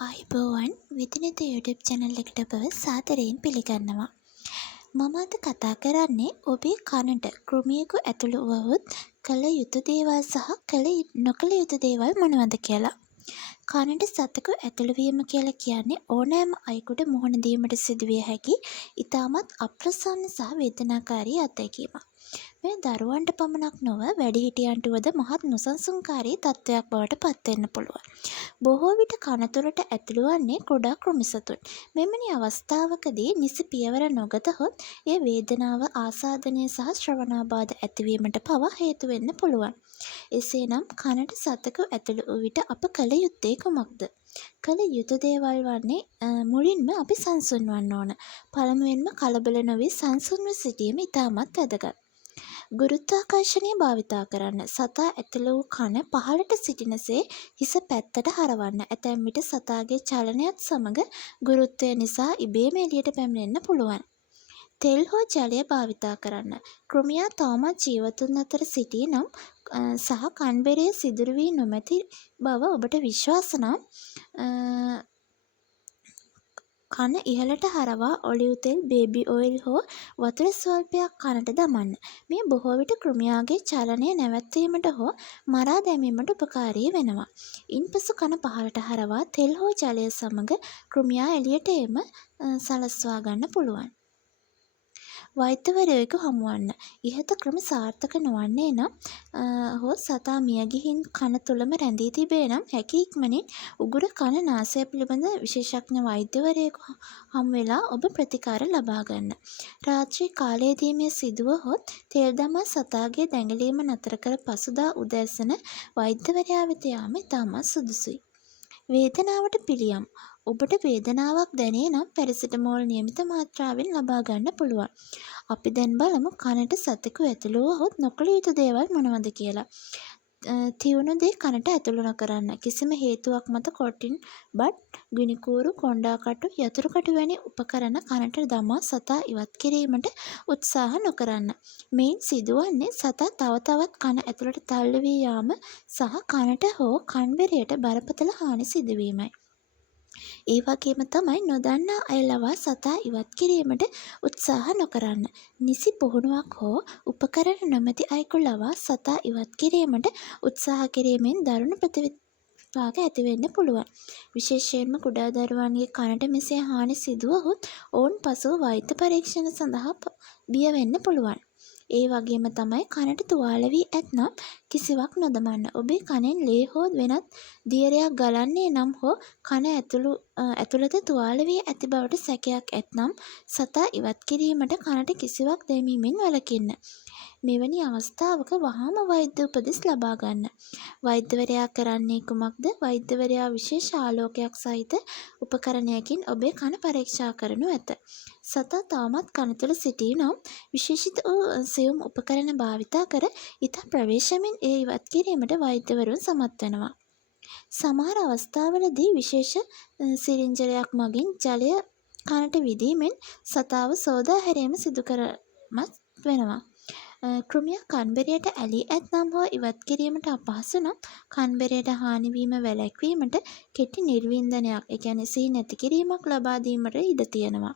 ආයුබෝවන් විදිනිත YouTube channel එකට ඔබව සාදරයෙන් පිළිගන්නවා. මම අද කතා කරන්නේ ඔබේ කනට කෘමියෙකු ඇතුළු වුවහොත් කළ යුතු දේවල් සහ නොකළ යුතු දේවල් මොනවද කියලා. කනට සතෙකු ඇතුළු වීම කියලා කියන්නේ ඕනෑම අයෙකුට මුහුණ දීමට සිදුවිය හැකි ඉතාමත් අප්‍රසන්න සහ වේදනාකාරී අත්දැකීමක්. මේ දරුවන්ට පමණක් නොව වැඩිහිටියන්ට වුවද මහත් නොසන්සුන්කාරී තත්ත්වයක් බවට පත්වෙන්න පුළුවන්. බොහෝ විට කන තුළට ඇතුළු වන්නේ කුඩා කෘමිසතුන්. මෙවැනි අවස්ථාවකදී නිසි පියවර නොගතහොත් එය වේදනාව, ආසාදනය සහ ශ්‍රවණාබාධ ඇතිවීමට පවා හේතු වෙන්න පුළුවන්. එසේනම් කනට සතෙකු ඇතුළු වූ විට අප කළ යුත්තේ කුමක්ද? කළ යුතු දේවල් වන්නේ මුලින්ම අපි සංසුන් වන්න ඕන. පළමුවෙන්ම කලබල නොවී සංසුන්ව සිටීම ඉතාමත් වැදගත්. ගුරුත්වාකර්ෂණය භාවිතා කරන්න. සතා ඇතුළු වූ කන පහළට සිටිනසේ හිස පැත්තට හරවන්න. ඇතැම් විට සතාගේ චලනයත් සමග ගුරුත්වය නිසා ඉබේම එළියට පැමිණෙන්න පුළුවන්. තෙල් හෝ ජලය භාවිතා කරන්න. කෘමියා තවමත් ජීවතුන් අතර සිටී නම් සහ කන්බෙරය සිදුරු වී නොමැති බව ඔබට විශ්වාස නම් කන ඉහළට හරවා ඔලිව් තෙල්, බේබි ඔයිල් හෝ වතුර ස්වල්පයක් කනට දමන්න. මේ බොහෝ විට කෘමියාගේ චලනය නැවැත්වීමට හෝ මරා දැමීමට උපකාරී වෙනවා. ඉන්පසු කන පහළට හරවා තෙල් හෝ ජලය සමග කෘමියා එළියට ඒම සලස්වා ගන්න පුළුවන්. වෛද්‍යවරයෙකු හමුවන්න. ඉහත ක්‍රම සාර්ථක නොවන්නේ නම් හෝ සතා මියගිහින් කන තුළම රැඳී තිබේ නම් හැකි ඉක්මනින් උගුර කන නාසය පිළිබඳ විශේෂඥ වෛද්‍යවරයෙකු හමු වෙලා ඔබ ප්‍රතිකාර ලබා ගන්න. රාත්‍රී කාලයේදී මේ සිදුවහොත් තෙල් දමා සතාගේ දැඟලීම නතර කර පසුදා උදැසන වෛද්‍යවරයා වෙත යාම ඉතාමත් සුදුසුයි. වේදනාවට පිළියම්. ඔබට වේදනාවක් දැනේ නම් පැරසිටමෝල් නියමිත මාත්‍රාවෙන් ලබා ගන්න පුළුවන්. අපි දැන් බලමු කනට සතෙකු ඇතුළු වුවහොත් නොකළ යුතු දේවල් මොනවද කියලා. තියුණු දේ කනට ඇතුළු නොකරන්න. කිසිම හේතුවක් මත කොටින් බඩ්, ගිනිකූරු, කොණ්ඩාකටු, යතුරුකටු වැනි උපකරණ කනට දමා සතා ඉවත් කිරීමට උත්සාහ නොකරන්න. මෙයින් සිදුවන්නේ සතා තව තවත් කන ඇතුළට තල්ලු වී යාම සහ කනට හෝ කන්බෙරයට බරපතල හානි සිදුවීමයි. ඒ වගේම තමයි නොදන්නා අය ලවා සතා ඉවත් කිරීමට උත්සාහ නොකරන්න. නිසි පුහුණුවක් හෝ උපකරණ නොමැති අයෙකු ලවා සතා ඉවත් කිරීමට උත්සාහ කිරීමෙන් දරුණු ප්‍රතිවිපාක ඇතිවෙන්න පුළුවන්. විශේෂයෙන්ම කුඩා දරුවන්ගේ කනට මෙසේ හානි සිදුවහොත් ඔවුන් පසුව වෛද්‍ය පරීක්ෂණ සඳහා බිය වෙන්න පුළුවන්. ඒ වගේම තමයි කනට තුවාල වී ඇත්නම් කිසිවක් නොදමන්න. ඔබේ කනෙන් ලේ හෝ වෙනත් දියරයක් ගලන්නේ නම් හෝ කන ඇතුළත තුවාල වී ඇති බවට සැකයක් ඇත්නම් සතා ඉවත් කිරීමට කනට කිසිවක් දැමීමෙන් වළකින්න. මෙවැනි අවස්ථාවක වහාම වෛද්‍ය උපදෙස් ලබා ගන්න. වෛද්‍යවරයා කරන්නේ කුමක්ද? වෛද්‍යවරයා විශේෂ ආලෝකයක් සහිත උපකරණයකින් ඔබේ කන පරීක්ෂා කරනු ඇත. සතා තවමත් කන තුළ සිටී නම් විශේෂිත වූ සියුම් උපකරණ භාවිතා කර ඉතා ප්‍රවේශමෙන් එය ඉවත් කිරීමට වෛද්‍යවරුන් සමත් වෙනවා. සමහර අවස්ථාවලදී විශේෂ සිරින්ජරයක් මගින් ජලය කනට විදීමෙන් සතාව සෝදා හැරීම සිදු කරමත් වෙනවා. කෘමියා කන්බෙරයට ඇලී ඇත්නම් හෝ ඉවත් කිරීමට අපහසු නම් කන්බෙරයට හානිවීම වැළැක්වීමට කෙටි නිර්වින්දනයක්, ඒ කියන්නේ සිහි නැති කිරීමක් ලබා දීමට ඉඩ තියෙනවා.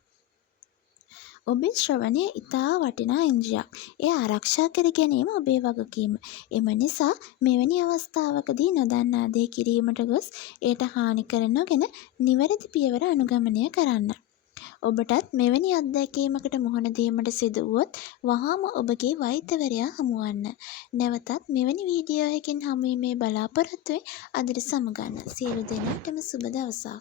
ඔබේ ශ්‍රවණය ඉතා වටිනා ඉන්ද්‍රියක්. එය ආරක්ෂා කර ගැනීම ඔබේ වගකීම. එම නිසා මෙවැනි අවස්ථාවකදී නොදන්නා දේ කිරීමට ගොස් එයට හානි කර නොගෙන නිවැරදි පියවර අනුගමනය කරන්න. ඔබටත් මෙවැනි අත්දැකීමකට මුහුණ දීමට සිදු වුවොත් වහාම ඔබගේ වෛද්‍යවරයා හමුවන්න. නැවතත් මෙවැනි වීඩියෝයකින් හමුවීමේ බලාපොරොත්තුවෙන් අදට සමුගන්න. සියලු දෙනාටම සුබ දවසක්.